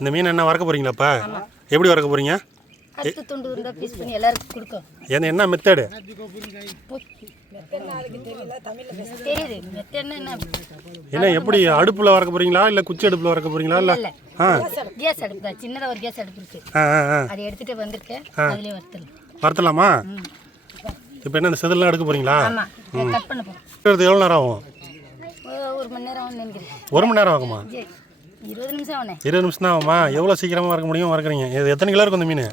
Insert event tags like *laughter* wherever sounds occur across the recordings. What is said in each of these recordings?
இந்த மீன் என்ன வறுக்க போறீங்களாப்பா? எப்படி வறுக்க போறீங்க? அறுத்து துண்டு இருந்தால் பீஸ் பண்ணி எல்லாருக்கும் கொடுக்கும் என்ன என்ன மெத்தடு தெரியுது. மெத்தட்னா என்ன என்ன? எப்படி அடுப்பில் வறுக்க போறீங்களா இல்லை குச்சி அடுப்பில் வறுக்க போறீங்களா இல்லை? ஆ. கேஸ் அடுப்பு தான் சின்னதாக ஒரு கேஸ் அடுப்பு இருக்கு. ஆ ஆ, ஆ. அதை எடுத்துட்டு வந்திருக்கேன். அதுலேயே வறுத்துடலாம். வறுத்தலாமா இப்போ என்ன இந்த செதில்லாம் எடுக்க போறீங்களா? ஆமாம் கட் பண்ண போகிறோம் எவ்வளோ நேரம் ஆகும்? ஒரு மணி நேரம் நினைக்கிறேன். ஒரு மணி நேரம் ஆகுமா? இருபது நிமிஷம் ஆகுனே இருபது நிமிஷம் தான் ஆகுமா? எவ்வளோ சீக்கிரமாக வறுக்க முடியும் வறுக்குறீங்க இது எத்தனை கிலோ இருக்கும் இந்த மீன்?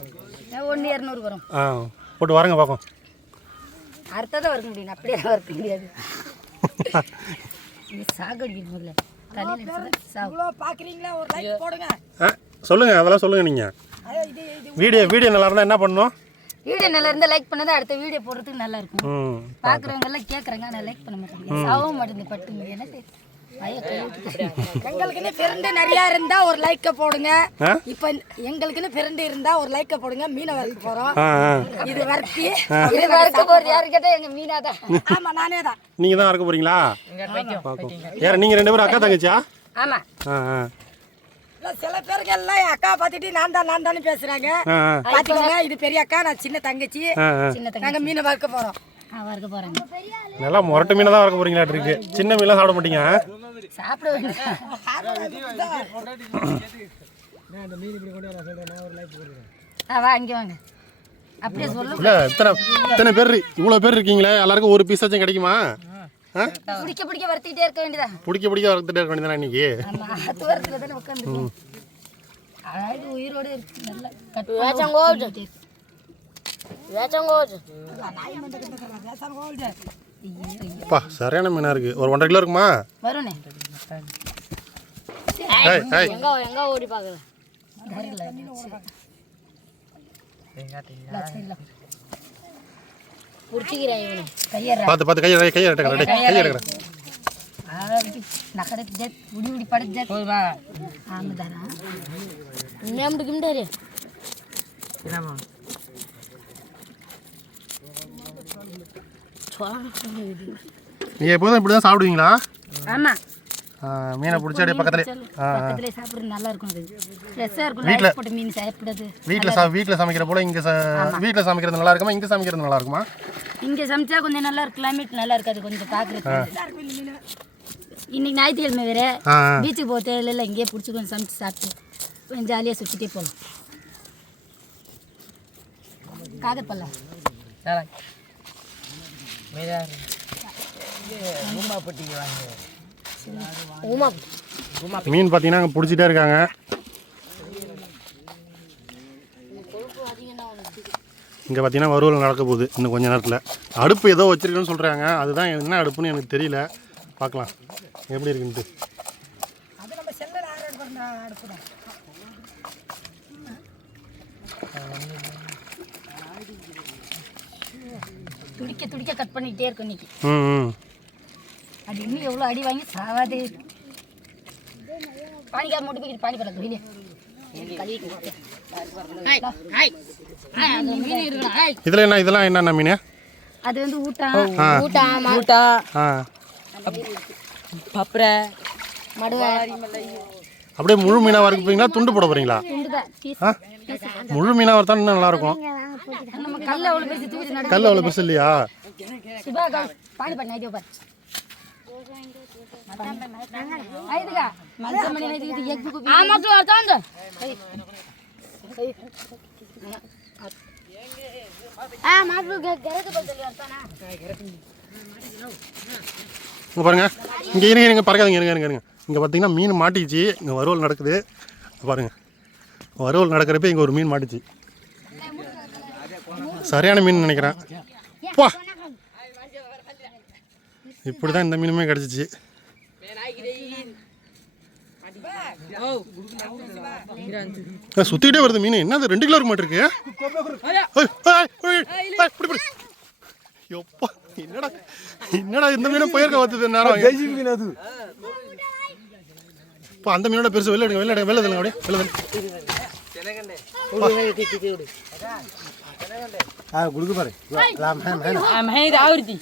ஒன்று இரநூறு வரும். ஆ போட்டு வரங்க பார்ப்போம். அறுத்தா தான் வறுக்க முடியும் அப்படியே வறுக்க முடியாது. இது சாகு அடிக்கணும் முதல்ல சொல்லுங்கள் அதெல்லாம் சொல்லுங்கள் நீங்கள் வீடியோ வீடியோ நல்லா இருந்தால் என்ன பண்ணணும்? வீடியோ நல்லா இருந்தால் லைக் பண்ணாதான் அடுத்த வீடியோ போடுறதுக்கு நல்லா இருக்கும். ம் பார்க்குறவங்க எல்லாம் கேட்குறாங்க ஆனால் லைக் பண்ண மாட்டாங்க. சாகவும் மாட்டேங்குது பட்டுங்க என்ன எங்களுக்குன்னு ஃப்ரெண்டு நிறையா இருந்தா ஒரு லைக்கை போடுங்க? இப்போ எங்களுக்குன்னு ஃப்ரெண்டு இருந்தா ஒரு லைக்கை போடுங்க. மீனை வறுக்க போறோம். இது வறுத்தி இது வறுக்க போகிறது யாரு கேட்டால் எங்கள் மீனா தான். ஆமா நானே தான். நீங்கள் தான் வறுக்க போறீங்களா? யார் நீங்கள் ரெண்டு பேரும் அக்கா தங்கச்சியா? ஆமாம் ஆ ஆ. இல்ல, சில பேருக்கு எல்லாம் என் அக்கா பார்த்துட்டு நான் தான் நான் தானே பேசுறாங்க. பார்த்துக்கோங்க இது பெரிய அக்கா நான் சின்ன தங்கச்சி. நாங்க மீனை வறுக்க போறோம். நல்லா முரட்டு மீனை தான் வறுக்க போறீங்களா இருக்கு. சின்ன மீன்லாம் சாப்பிட மாட்டீங்க சாப்பிட வேண்டாம் ஆ வா இங்கே வாங்க. அப்படியே சொல்லு. இல்லை இத்தனை இத்தனை பேர் இரு- இவ்வளோ பேர் இருக்கீங்களே எல்லாருக்கும் ஒரு பீஸ் ஆச்சும் கிடைக்குமா? பிடிக்க பிடிக்க வறுத்துக்கிட்டே இருக்க வேண்டியதா? பிடிக்க பிடிக்க வறுத்துட்டே இருக்க வேண்டியதானே இன்னைக்கு? அழகு உயிரோட இருக்கு நல்லா அப்பா சரியான மீனாக இருக்குது ஒரு ஒன்றரை கிலோ இருக்குமா? வருணே ஏய் ஏய் எங்க எங்க ஓடி பாக்குற? புடிச்சிக்கிறேன் இவனை. கையற பார்த்து பார்த்து கையை கையை எடுக்கிறேன் டேய், கையை எடுக்கிறேன் நக்கட ஜெட் உடி உடி பட ஜெட் ஆமதாரா மேம் கிண்டாரு நீங்கள் எப்போதும் இப்படி தான் சாப்பிடுவீங்களா? ஆமா. ஆ, மீனை பிடிச்சி அப்படியே பக்கத்துலேயே சாப்பிடுறது நல்லா இருக்கும் அது. ஃப்ரெஷ்ஷாக இருக்கும். ஐஸ் போட்டு மீன் சாப்பிடுறது வீட்டில் சா வீட்டில் சமைக்கிற போல இங்கே வீட்டில் சமைக்கிறது நல்லா இருக்குமா? இங்கே சமைக்கிறது நல்லா இருக்குமா? இங்க சமைச்சா கொஞ்சம் நல்லா இருக்கு. கிளைமேட் நல்லா இருக்காது கொஞ்சம் பார்க்குறது இன்னைக்கு ஞாயிற்றுக்கிழமை வேற. பீச்சுக்கு போக தேவையில்ல. இங்கேயே பிடிச்சி கொஞ்சம் சமைச்சு சாப்பிட்டு கொஞ்சம் ஜாலியாக சுற்றிட்டே போகலாம். காதப்பல்ல உமா மீன் பார்த்தீங்கன்னா அங்கே பிடிச்சிட்டே இருக்காங்க. இங்கே பார்த்தீங்கன்னா வறுவல் நடக்க போகுது இன்னும் கொஞ்ச நேரத்தில். அடுப்பு ஏதோ வச்சிருக்குன்னு சொல்கிறாங்க அதுதான் என்ன அடுப்புன்னு எனக்கு தெரியல. பார்க்கலாம். எப்படி இருக்குன்ட்டு அது நம்ம செல்லில் ஆர்டர் பண்ண அடுப்பு தான் துடிக்க துடிக்க கட் பண்ணிக்கிட்டே இருக்கும் இன்னைக்கு. அது இன்னும் எவ்வளோ அடி வாங்கி சாவாது. பானிக்கார மட்டும் போய் பானி பழக்கம் வெளியே இதில் என்ன இதெல்லாம் என்னென்ன மீன்? அது வந்து ஊட்டம் மூட்டா ஆ. பப்பரை. மடுவை. அப்படியே முழு மீனாக வறுப்பீங்களா துண்டு போட போகிறீங்களா ஆ? முழு மீனாக வறுத்தா இன்னும் நல்லாயிருக்கும் நம்ம கல்ல அவ்வளோ பேசி தூக்கி நடு கல் அவ்வளோ பெருசு இல்லையா? சுபா கவு பானி பண்ண ஐடியா பாரு ஐதுகா மனுஷன் மணி ஐது இது எக் குபி ஆமா தூ அர்த்தம் ஆ மாத்து கரக்கு பத்தல அர்த்தனா இங்கே பாருங்கள் இங்கே இருங்க இருங்க பறக்காதீங்க இருங்க இருங்க இருங்க. இங்கே பார்த்தீங்கன்னா மீன் மாட்டிச்சு இங்கே வறுவல் நடக்குது. பாருங்கள் பாருங்க. வறுவல் நடக்கிறப்ப இங்கே ஒரு மீன் மாட்டிச்சு. சரியான மீன் நினைக்கிறேன். பா. இப்படி தான் இந்த மீனுமே கிடச்சிச்சு. சுத்திட்டே வருது மீன். என்னது ரெண்டு கிலோ இருக்க மாட்டிருக்கு. எப்பா என்னடா என்னடா இந்த மீனும் போயிருக்க பார்த்துது நேரம்? இப்போ அந்த மீனோட பெருசு வெளில எடுங்க வெளில எடுங்க வெளில எடுங்க அப்படியே வெளில ஆ குடுக்கு பாரு. ஆவருத்தி.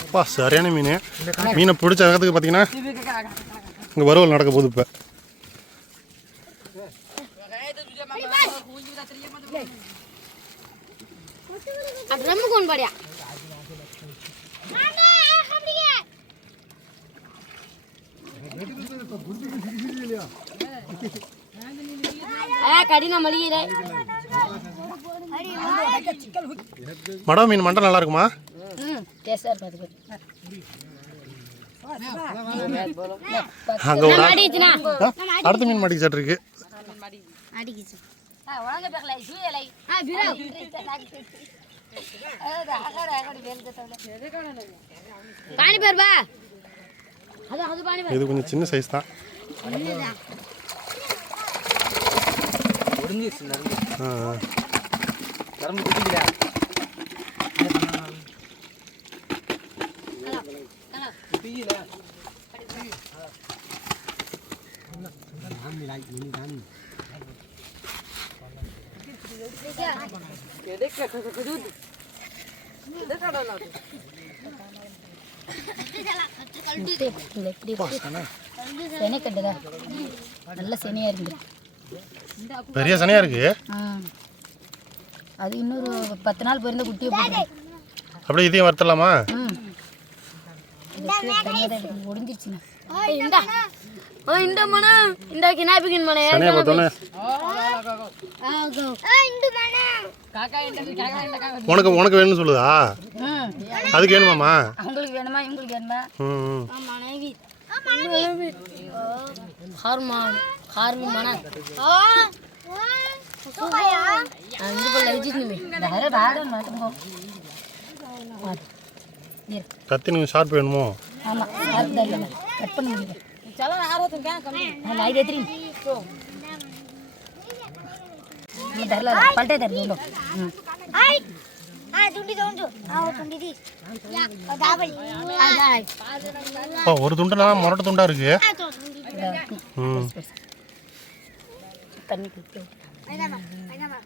அப்பா சரியான மீன். மீனை பிடிச்ச இடத்துக்கு பார்த்தீங்கன்னா இங்கே வருவல் நடக்க போகுது இப்போ. அது கொண்டு பாடியா? கடின மளிகை மடவ மீன் மண்டை நல்லா இருக்குமா? ம் அங்கே ஒரு அடுத்த மீன் மாடிக்கு சார் இருக்கு. அடிக்குச்சு பேர் பா இது கொஞ்சம் சின்ன சைஸ் தான் ஆ செனை. கட்டுதா நல்ல செனையா இருந்து பெரிய சனையா இருக்கு? அது இன்னொரு பத்து நாள் போயிருந்த குட்டியை போட்டு அப்படியே இதையும் வறுத்தலாமா ம். ஒடிஞ்சிருச்சுண்ணா இந்தா. ஓ இந்த மன இந்த கினாபிக்கின் மன சனையை பார்த்தோன்னே. உனக்கு உனக்கு வேணும்னு சொல்லுதா? ம் அதுக்கு வேணுமாம்மா? அவங்களுக்கு வேணுமா இவங்களுக்கு வேணுமா. மனைவி. ஹார்மான் ஹார்மி மன அஞ்சு பல்ல வச்சுட்டு வேற ராட மாட்டுங்க கத்தி நீங்கள் ஷார்ப் வேணுமோ? ஆமாம் கட் பண்ண முடியல. நான் எத்திரி தரல பல்ட்டே தரல ம் அப்பா ஒரு துண்டுனா முரட்டு துண்டா இருக்கு. தண்ணி நான் நான் நான் அப்பா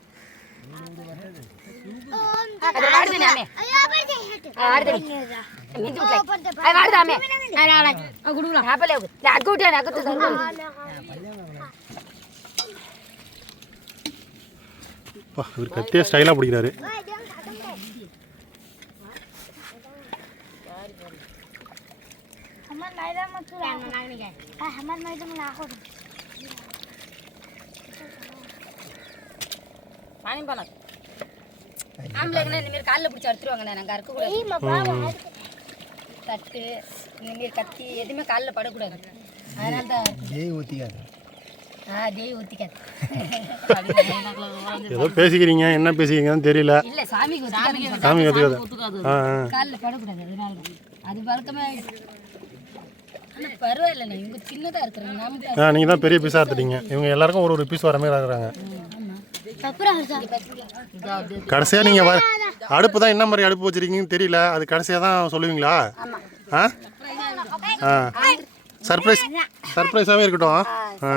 இவர் கத்தியே ஸ்டைலாக பிடிக்கிறாரு பானி பணம். ஆம்பளைங்கன்னா இந்த மாதிரி காலில் பிடிச்சி அறுத்துருவாங்கண்ணே நாங்கள் அறுக்கக்கூடாது தட்டு இந்த மாதிரி கத்தி எதுவுமே காலில் படக்கூடாது. அதனால தான் ஜெய் ஊற்றிக்காது ஆ தேவி ஊற்றிக்காது *laughs* ஏதோ பேசிக்கிறீங்க என்ன பேசிக்கிறீங்கன்னு தெரியல. இல்லை சாமிக்கு சாமி கற்றுக்காது காலில் படக்கூடாது அதனால. தான் அது பழக்கமே பரவாயில்லைண்ணே இவங்க சின்னதாக இருக்கிறாங்க நீங்கள் தான் பெரிய பீஸாக எடுத்துட்டீங்க இவங்க எல்லாருக்கும் ஒரு ஒரு பீஸ் வர மாதிரி இருக்கிறாங்க கடைசியாக நீங்கள் வ அடுப்பு தான் என்ன மாதிரி அடுப்பு வச்சுருக்கீங்கன்னு தெரியல. அது கடைசியாக தான் சொல்லுவீங்களா? ஆ? ஆ. சர்ப்ரைஸ் சர்ப்ரைஸாகவே இருக்கட்டும். ஆ.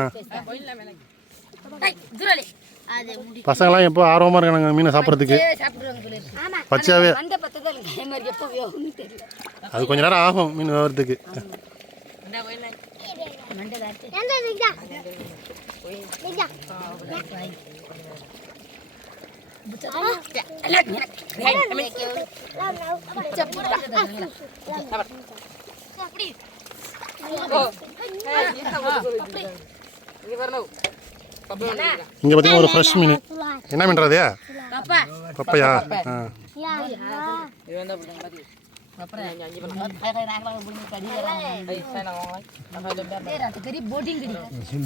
பசங்களாம் எப்போ ஆர்வமாக இருக்காங்க மீனை சாப்பிட்றதுக்கு. சாப்பிடுவாங்க பச்சையாவே. அது கொஞ்ச நேரம் ஆகும் மீன் வரதுக்கு மண்டை இங்கே பார்த்தீங்கன்னா ஒரு ஃப்ரெஷ் மீன். என்ன மீன்றது பாப்பா. பப்பையா? ஆ பெரிய போட்டிங் கிடைக்கும்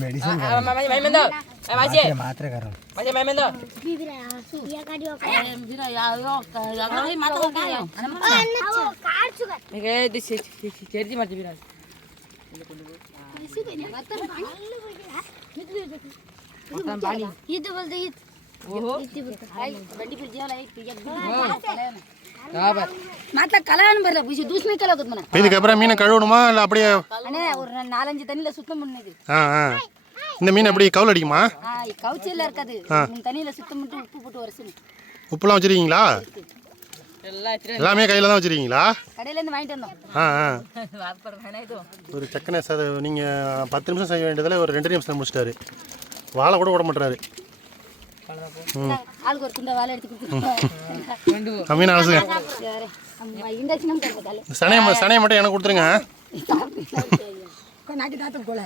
காபர். மாத்தா கலகணும் இதுக்கப்புறம் மீனை கழுவணுமா? இல்லை அப்படியே ஒரு நாலஞ்சு தண்ணியில் சுத்தம் பண்ணுது ஆ ஆ. இந்த மீன் அப்படி கவுல் அடிக்குமா? இருக்காது. இந்த தண்ணியில் சுத்தம் பண்ணிட்டு உப்பு போட்டு உப்புலாம் வச்சிருக்கீங்களா? எல்லாமே கையில் தான் வச்சிருக்கீங்களா? கடையிலேருந்து வாங்கிட்டு வந்தோம். ஆ ஆ. *laughs* ஒரு செக்கனஸ் அதை நீங்கள் பத்து நிமிஷம் செய்ய வேண்டியதில் ஒரு ரெண்டு நிமிஷம் முடிச்சிட்டாரு. வாழை கூட விட மாட்டுறாரு ஆளுக்கு ஒரு குண்டை வாழை எடுத்து கொடுத்துருக்கோம் அமீன் அலசுங்க இண்டக்ஷனும் தரதால சனையை சனையை மட்டும் எனக்கு கொடுத்துருங்க நாக்கி தாத்தம் போல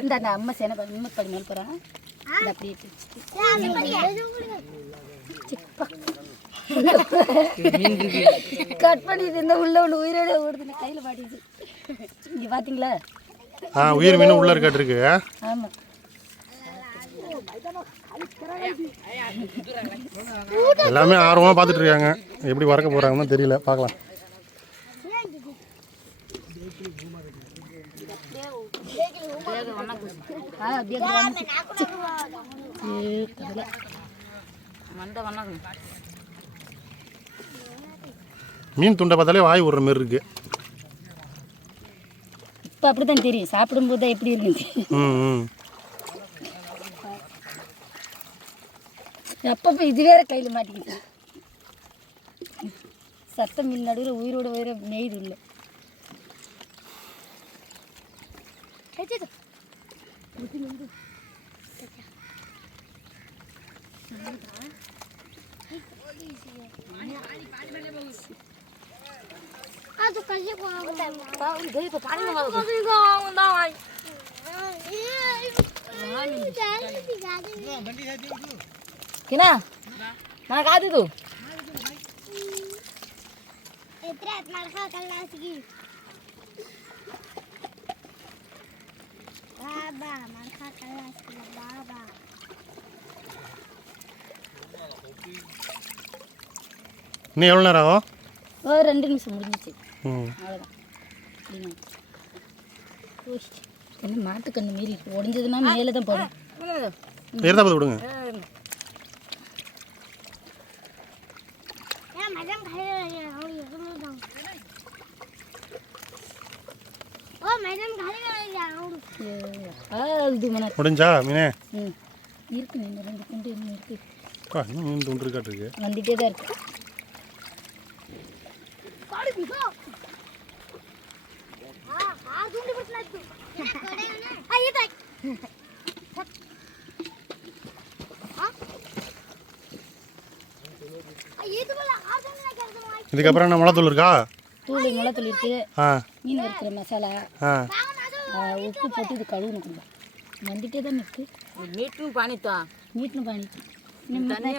இந்த அம்மா சேனை படி நிம்மதி படி மேல் போகிறாங்க அப்படியே கட் பண்ணிட்டு இந்த உள்ள ஒன்று உயிரோட ஓடுது கையில் மாட்டிச்சு இங்கே பார்த்தீங்களா ஆ உயிர் மீன் உள்ளே இருக்காட்டு இருக்கு ஆமாம் எல்லாமே ஆர்வமாக பார்த்துட்டு இருக்காங்க. எப்படி வறக்க போகிறாங்கன்னு தெரியல. பார்க்கலாம். மீன் துண்டை பார்த்தாலே வாய் விடுற மாதிரி இருக்கு. இப்போ அப்படி தான் தெரியும். சாப்பிடும்போது தான் எப்படி ம் அப்பப்போ இது வேற கையில் மாட்டிக்கிச்சு. சத்தம் மீன் நடுவில் உயிரோட உயிரை நெய்து இல்லை Aduh kasih kau, bau, deh kepaling. Kau nggak lagi. Iya, benci hati. Kena? Narkati tuh? Iya. Itra narka kelas tiga. Papa, narka kelas tiga, Oh, rendil sembuh di. என்ன மாட்டுக்கண்ணு மீறி உடஞ்சதுன்னா மேலே தான் போடும் இருந்தால் பார்த்து விடுங்க முடிஞ்சா மீனே இருக்கு இன்னும் ரெண்டு குண்டு இன்னும் இருக்கு அப்பா, இன்னும் மீன் துண்டு இருக்காட்டு இருக்கு வந்துட்டே தான் இருக்கு இதுக்கப்புறம் என்ன மிளத்தூள் இருக்கா? தூள் மிளத்தூள் இருக்கு. மீன் வறுக்கிற மசாலா. உப்பு போட்டு இது கழுவுணும் வந்துட்டே தான் இருக்கு. நீட்டும் பானித்தா. நீட்டும் பானி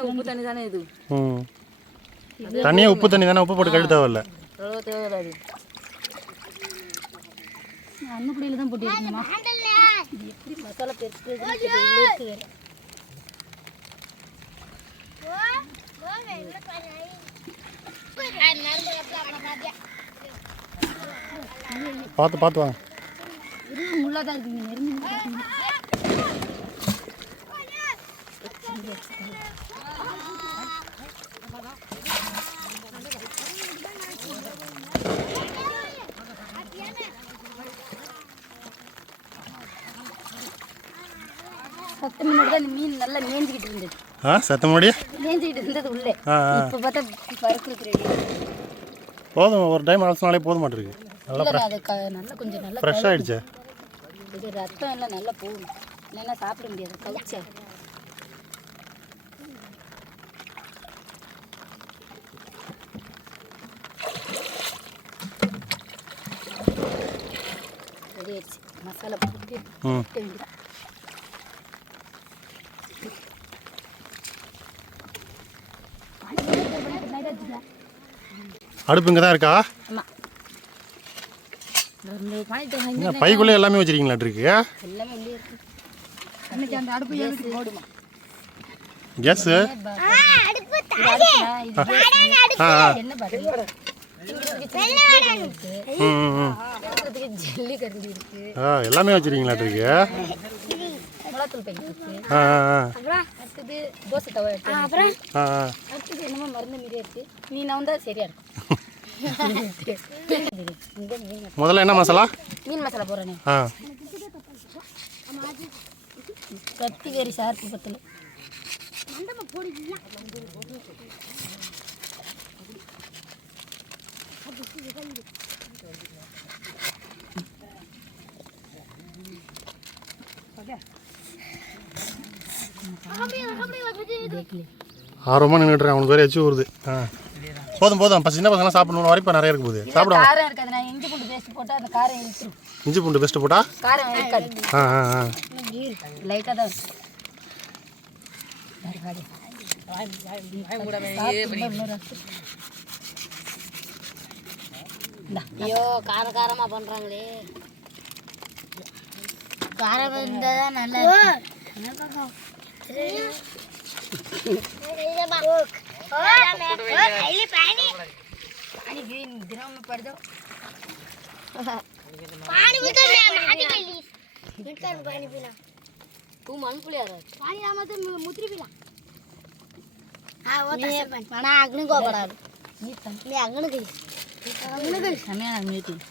உப்பு தண்ணி தானே இது? தண்ணியே உப்பு தண்ணி தானே உப்பு போட்டு கழுவு தேவையில்ல. தேவையில்ல அன்னக்குடியில் தான் போட்டு இருக்கணுமா எப்படி மசாலா பெருசு. பார்த்து பார்த்து வாங்க முள்ளா தான் இருக்குங்க நெருங்கி பத்து தான் இந்த மீன் நல்லா மேய்ஞ்சிக்கிட்டு இருந்தது. ஆ சத்தம் மேய்ஞ்சிக்கிட்டு இருந்தது உள்ளே. இப்போ பார்த்தா போதும் ஒரு டைம் அலசினாலே போதும் மாட்டிருக்கு நல்லா அது நல்லா கொஞ்சம் நல்லா ஃப்ரெஷ் ஆகிடுச்சே இது ரத்தம் எல்லாம் நல்லா போகும். இல்லைன்னா சாப்பிட முடியாது கவுச்சா. மசாலா போட்டு அடுப்பு இங்கே தான் இருக்கா என்ன பைக்குள்ளே எல்லாமே வச்சிருக்கீங்களாட்டு இருக்கு எல்லாமே உள்ளே இருக்கு. அன்னைக்கு அந்த அடுப்பு ஏறி ஓடுமா கேஸு எல்லாமே வச்சிருக்கீங்களாட்டு இருக்கு. தோசை தவா எடுத்து அப்புறம்? ஆ ஆ. அடுத்தது என்னமோ மருந்து மாரியே இருக்கு. நீ நான் வந்தா சரியா இருக்கும். முதல்ல என்ன மசாலா? மீன் மசாலா போடுறேனே. ஆ. கத்தி வேறு சார்பு பத்தில் ஆர்வமாக நின்றுட்டுருக்கேன் அவனுக்கு வேறு எச்சு வருது ஆ. போதும் போதும். இப்போ சின்ன பசங்களாம் சாப்பிடணும். வரைப்பா நிறைய இருக்கு போகுது சாப்பிடுவாங்க. காரம் இருக்காது. நான் இஞ்சி பூண்டு பேஸ்ட் போட்டு அந்த காரம் இழுத்துரும். இஞ்சி பூண்டு பெஸ்ட்டு போட்டா? காரம் இருக்காது. ஆ ஆ ஆ. லைட்டாக தான் ஐயோ கார காரமா பண்றாங்களே. காரம் இருந்தா தான் நல்லா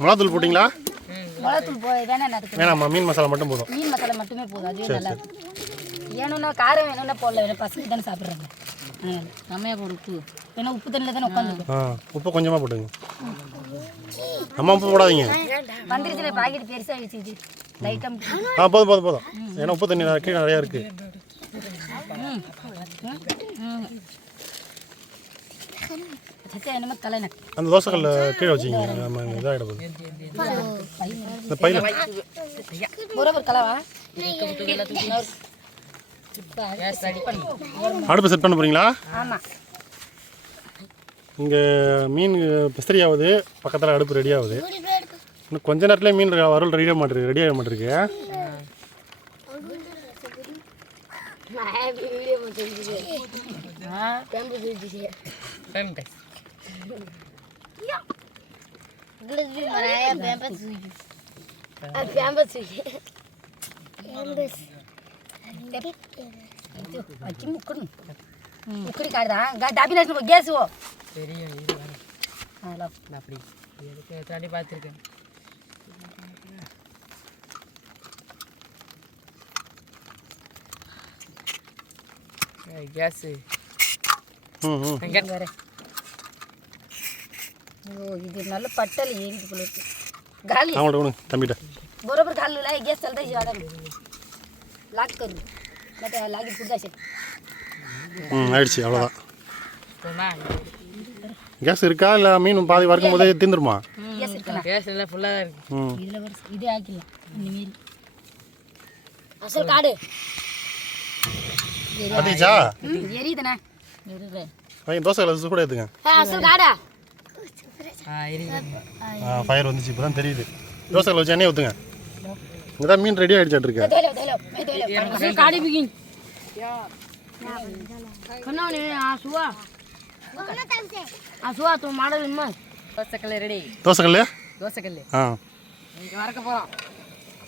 மிளகாத்தூள் போட்டிங்களா? மீன் மசாலா மட்டும் போதும். மீன் மசாலா மட்டுமே போதும். அதுவே நல்லா ஏன்னா காரம் வேணும்னா போடல. பசங்க தானே சாப்பிட்றாங்க. செம்மையாக உப்பு. ஏன்னா உப்பு தண்ணியில் தானே உட்காந்து ஆ உப்பு கொஞ்சமாக போட்டுங்க. அம்மா உப்பு போடாதீங்க. வந்துருச்சுல பாக்கெட் பெருசாக வச்சுச்சு லைட்டாக ஆ போதும் போதும் போதும். ஏன்னா உப்பு தண்ணி நிறைய- கீழே நிறையா இருக்குது அந்த தோசைக்கல்ல கீழே வச்சிங்க. நம்ம இதாகிட போகுது இந்த பையில. அடுப்பு செட் பண்ண போகிறீங்களா இங்கே மீன் பிஸ்தரி ஆகுது பக்கத்தில் அடுப்பு ரெடி ஆகுது. இன்னும் கொஞ்ச நேரத்தில் மீன் வறுவல் ரெடி ஆக மாட்டிருக்கு ரெடி ஆக மாட்டிருக்கு. भी ಅಕ್ಕಿ கேஸ் ஓ தெரியும் ஓ இது நல்ல பட்டல் ஏறிது போல இருக்கு காலி அவங்களோட தம்பிட்ட பரோபர் லாக் கरू ಮತ್ತೆ ಲಾಗಿ ಬಿಡ್ದಾಸೆ ம் ஆயிடுச்சு அவ்வளோதான் கேஸ் இருக்கா இல்லை மீன் பாதி வறுக்கும் போதே தீந்துருமா கேஸ் இருக்கலாம் கேஸ் எல்லாம் ஃபுல்லாக தான் இருக்கு. ம். இதில் ஒரு இதே இந்த மீறி அசல் காடு. பத்திச்சா எரியுதுண்ணே. எரியுது. தோசை கலர் கூட எடுத்துங்க அசல் காடா. ஃபயர் வந்துச்சு இப்போ தான் தெரியுது. தோசை கலர் வச்சு எண்ணெய் இங்கே மீன் ரெடி ஆகிடுச்சாட்டு இருக்கு தோசைக்கல்லையா தோசைக்கல் ஆ வரக்க போகிறோம்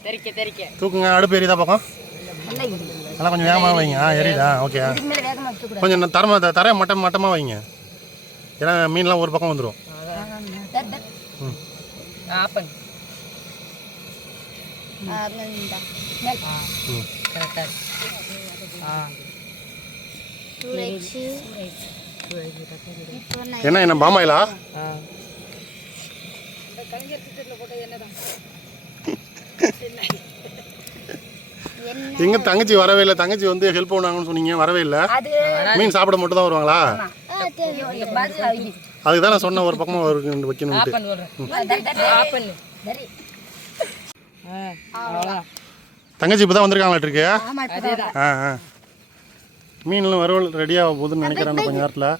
தெரிக்க தெரிக்க. தூக்குங்க அடுப்பு எரியுதா பக்கம்? கொஞ்சம் வேகமாக வைங்க. ஆ ஓகே. கொஞ்சம் தரமாக தர மட்டம் மட்டமாக வைங்க. ஏன்னா மீன்லாம் ஒரு பக்கம் வந்துடும் என்ன என்ன பாமாயிலா எங்க தங்கச்சி வரவே இல்லை தங்கச்சி வந்து ஹெல்ப் பண்ணாங்கன்னு சொன்னீங்க வரவே இல்லை அது மீன் சாப்பிட மட்டும் தான் வருவாங்களா ஐயோ, இங்க பாரு, அவிங்க. அதுக்கு தான் நான் சொன்னேன் ஒரு பக்கமாக இருக்கு தங்கச்சி இப்போ தான் வந்திருக்காங்களா இருக்கு ஆ ஆ. மீன்லாம் வரவல் ரெடியாக போகுதுன்னு நினைக்கிறேன் கொஞ்ச நேரத்தில்.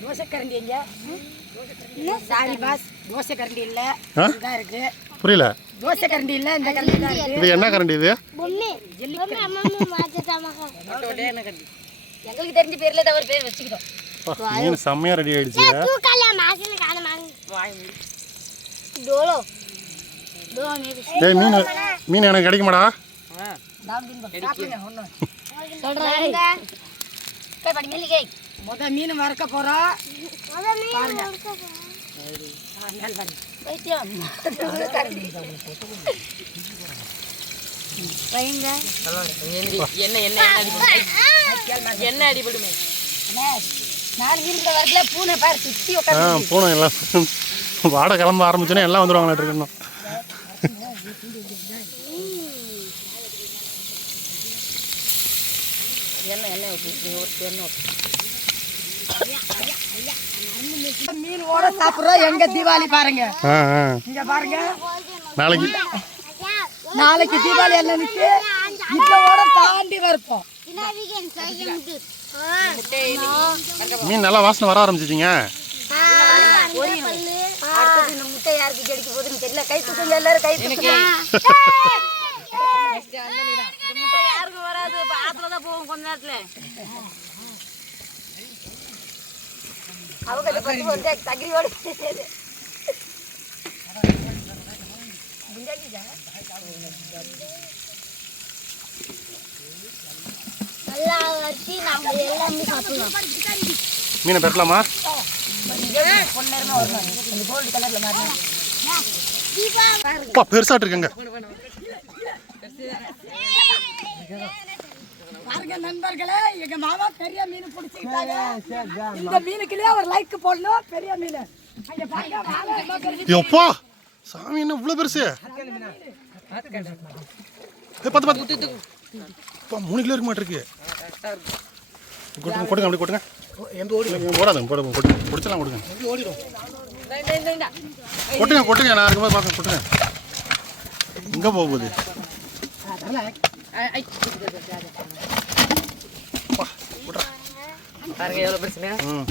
தோசை சாரி பாஸ் தோசை கரண்டி இல்ல. இருக்கு. புரியல. தோசை கரண்டி இல்ல. இந்த கரண்டி என்ன கரண்டி இது? எங்களுக்கு தெரிஞ்ச பேர்ல தான் ஒரு பேர் வச்சுக்கிட்டோம். மீன் செம்மையா ரெடி ஆயிடுச்சு டோலோ. டேய் மீன் மீன் எனக்கு கிடைக்குமாடா? மீன் பையங்க என்ன என்ன என்ன அடிபடும் நான் இருக்கிற வரக்குல பூனை பாரு ஆ உட்காந்து போனோம் எல்லாம் வாடை கிளம்ப ஆரம்பிச்சோன்னே எல்லாம் வந்துடுவாங்களாட்டு இருக்கணும். எண்ணெய் எண்ணெய் ஊற்றி ஒரு எண்ணெய் ஊற்றி மீனோட சாப்பிடுறோம். எங்க தீபாவளி பாருங்க. இங்க பாருங்க. நாளைக்கு நாளைக்கு தீபாவளி அன்னைக்கு? இதோட தாண்டி வரப்போம். மீன் நல்லா வாசனை வர இந்த முட்டை யாருக்கு கிடைக்க போகுதுன்னு தெரியல கை தூக்குங்க எல்லாரும் கை தூக்குங்க இந்த முட்டை யாருக்கும் வராது ஆத்துல தான் போகும் கொஞ்ச நேரத்துல அவங்க தகிரியோட நல்லா வச்சு நம்ம எல்லாமே சாப்பிடலாம் மீனை அப்பா பெருசாட்டு இருக்குங்க. பாருங்க நண்பர்களே எங்க மாமா பெரிய மீன் பிடிச்சிக்கிட்டாங்க. இந்த மீனுக்குள்ளே ஒரு லைக் போடணும் பெரிய மீன். எப்பா சாமி என்ன இவ்வளோ பெருசு? ஏ பார்த்து அப்பா மூணு கிலோ இருக்க மாட்டிருக்கு. கொடுங்க கொடுங்க அப்படி கொடுங்க. இல்ல, ஓடாதுங்க போட. பிடிச்சலாம் கொடுங்க. கொட்டுங்க கொட்டுங்க நான் இருக்கும்போது பார்க்க கொட்டுங்க எங்கே போக போகுது பாருங்க எவ்வளவு பிரச்சனை ம்.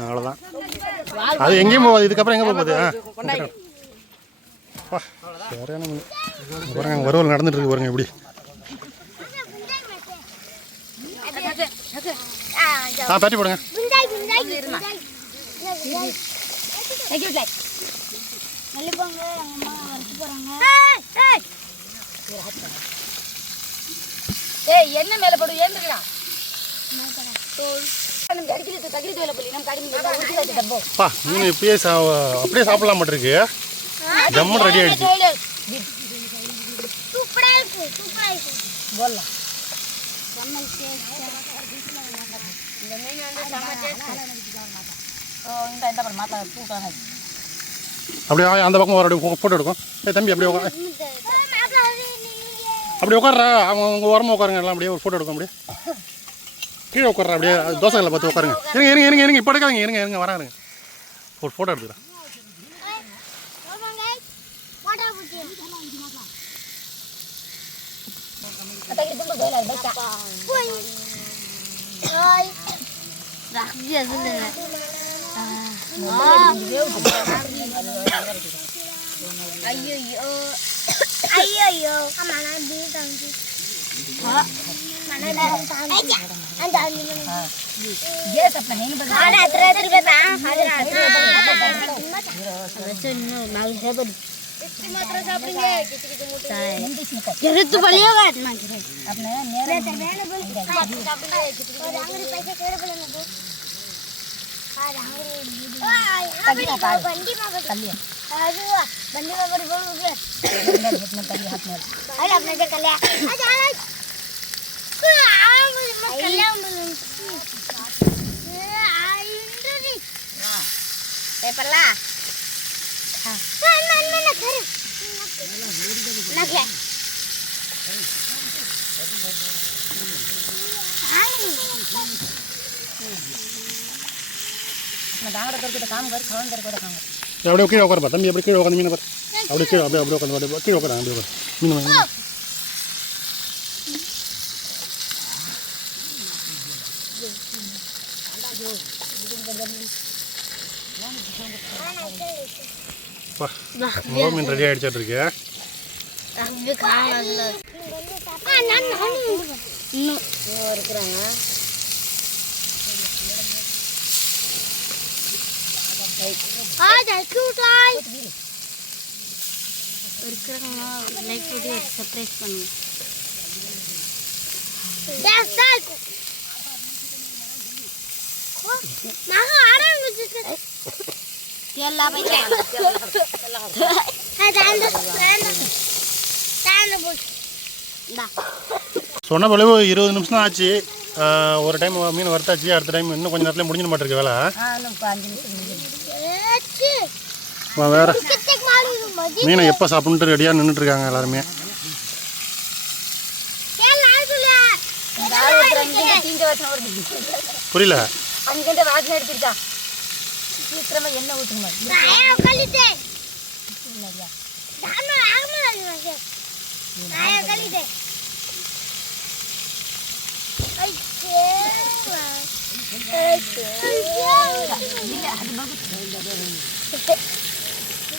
அவ்வளோதான் அது எங்கேயும் போகாது இதுக்கப்புறம் எங்கே போக போகுது ஆ சரியான பாருங்க வறுவல் நடந்துட்டு இருக்கு பாருங்க இப்படி. ஆ பேட்டி போடுங்க. என்ன மேல போடு? ஏந்திரலாம். அப்பா மீன் இப்பயே சா அப்படியே சாப்பிடலாம் மாட்டிருக்கு ஜம்முன்னு ரெடி ஆயிடுச்சு. அப்படியே அந்த பக்கம் ஒரு ஃபோட்டோ எடுக்கும். ஏ தம்பி அப்படியே உட்கா அப்படியே உட்கார்றா அவங்க உங்கள் ஓரமாக உட்காருங்க எல்லாம் அப்படியே ஒரு ஃபோட்டோ எடுக்கும் அப்படியே. கீழே உட்கார்றா அப்படியே தோசைகளை பார்த்து உட்காருங்க. இருங்க இருங்க இருங்க இருங்க இப்போ எடுக்காதீங்க இருங்க இருங்க வராருங்க ஒரு ஃபோட்டோ எடுத்துக்கிறேன். ये सब नहीं बता हाँ रात्र रात्र बता हाँ रात्र वैसे नो माल है तो कितनी मात्रा से आपने किसी किसी मोटे अरे तो बड़ी होगा इतना कि अपने मेरे से मैंने बोल आपने किसी और हमारे पैसे करे बोले ना दो और हमारे बंडी मामा कर लिया अरे बंडी मामा बोल गया हाथ में अरे आपने क्या कर लिया आ जा உட்காருப்பா தம்பி அப்படியே கீழே உட்காந்து மீனை பாரு அப்படியே கீழே அப்படியே அப்படியே உட்காந்து அப்படியே கீழே உட்காரு அப்படியே உட்காரு மீன் வாங்க அப்பா, முழு மீன் ரெடி ஆகிடுச்சிட்டு இருக்கு. இருக்கிறாங்க. இருக்கிறவங்க லைக் போட்டு சர்ப்ரைஸ் பண்ணுங்க. ஆரம்பிச்சு சொன்ன பிறகு இருபது நிமிஷம் தான் ஆச்சு ஒரு டைம் மீன் வறுத்தாச்சு அடுத்த டைம் இன்னும் கொஞ்சம் நேரத்தில் முடிஞ்சிட மாட்டிருக்கு வேலை. வேற. மீனை எப்போ சாப்பிட்டுட்டு ரெடியாக நின்றுட்டு இருக்காங்க எல்லாருமே புரியல. சீக்கிரமா எண்ணெய் ஊற்றுங்க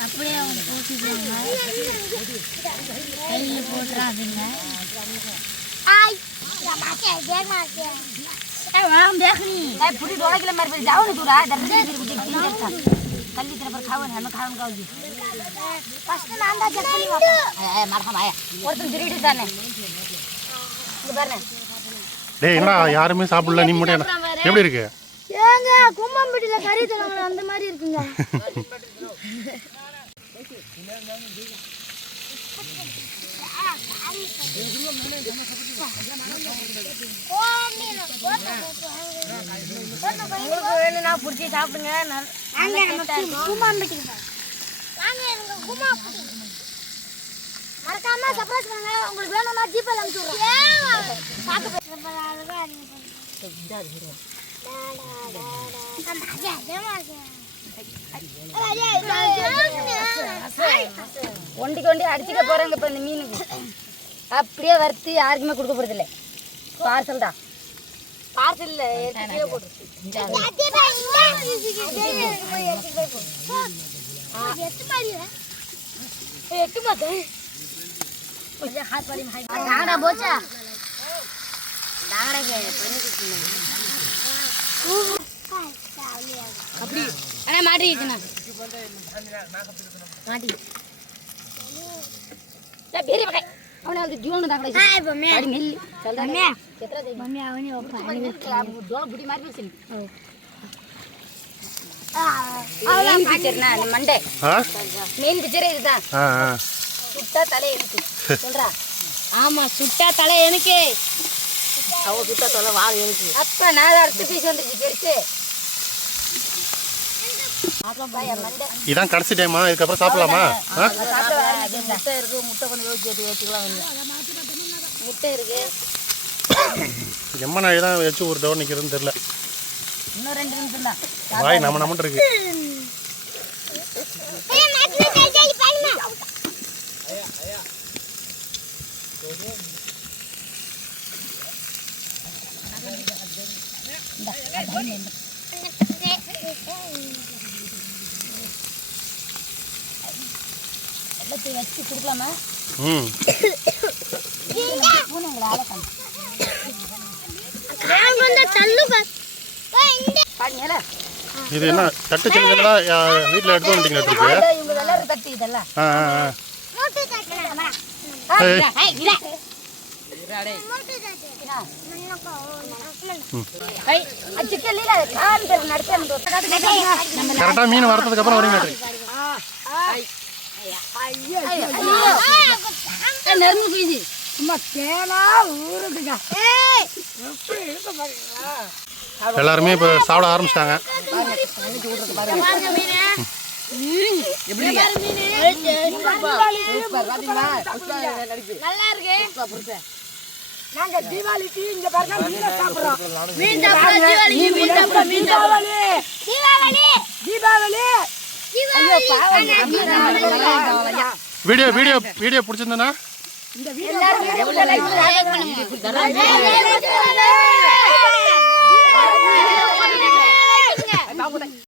அப்படியே அவங்க போட்டுட்டாங்க கையில் போட்டுறாதுங்க. ஆய் மாட்டே தேக் மாட்டே ஏ வாம் देखनी ए पूरी डोळा किलो मार पे जाओ ना तू रा दर्द फिर कुछ तीन करता कल्ली तेरे पर खावन हमें खावन का होगी फर्स्ट नांदा जखनी ए मार हम आया और तुम जरीडी தானே இங்க பாருங்க டேய் என்னடா யாருமே சாப்பிடல நீ மட்டும் என்ன எப்படி இருக்கு ஏங்க கும்பம்பட்டியில கறி தருவாங்க அந்த மாதிரி இருக்குங்க *laughs* உங்களுக்கு வேணும்னா புடிச்சு சாப்பிடுங்க. எங்க கும்பம்பட்டி மறக்காம சர்ப்ரைஸ் பண்ணுங்க. உங்களுக்கு வேணும்னா ஜிபேல அனுப்பிச்சு விடுறோம் ஒண்டிக்கு ஒண்டி அடிச்சுக்க போறாங்க இப்ப இந்த மீனுக்கு. அப்படியே வறுத்து யாருக்குமே கொடுக்க போறது இல்ல பார்சல் தான். பார்சல் எட்டு போச்சா? டாடா அப்படி. அண்ணா மாட்டிக்கிச்சுண்ணா மாட்டி. பெரிய மெல்லி சொல்றேன் Bami. எத்தனை தெரியுமா? Mami, awak ni apa? தோலை புடி மாதிரி போச்சு மெயின் பிக்சர்னா அந்த மண்டை ஆ மெயின் பிக்சரே இதுதான் சுட்டா தலை எழுத்து சொல்றா ஆமா சுட்டா தலை எனக்கு அவ சுத்தா சொல்ல வாழ் எனக்கு அப்ப நான் அடுத்த பீஸ் வந்துருச்சு பெருசு இதான் கடைசி டைமா இதுக்கப்புறம் சாப்பிடலாமா முட்டை இருக்கு முட்டை கொஞ்சம் யோசிச்சு எடுத்து வச்சுக்கலாம் முட்டை இருக்கு எம்ம நாய் தான் வச்சு ஒரு தவறு நிற்கிறதுன்னு தெரில இன்னும் ரெண்டு நிமிஷம் தான் வாய் நம்ம நம்மட்டு இருக்கு எல்லாத்தையும் வச்சு கொடுக்கலாமா? ம். இது என்ன தட்டு எடுத்து இருக்கு? இவங்க வெள்ளாறு தட்டு இதெல்லாம். ஆ ஏய், பேர் கரெக்டாக மீன் வறுத்ததுக்கப்புறம் வரீங்க நெருங்கு போயிது சும்மா தேனா ஊருதுங்க எல்லாருமே இப்போ சாப்பிட ஆரம்பிச்சிட்டாங்க நல்லா இருக்கு நாங்க தீபாவளிக்கு இங்க பாருங்க மீனை சாப்பிடுறோம் மீன் சாப்பிட தீபாவளிக்கு மீன் சாப்பிட மீன் Deepavali Deepavali Deepavali Deepavali video video video பிடிச்சிருந்தனா?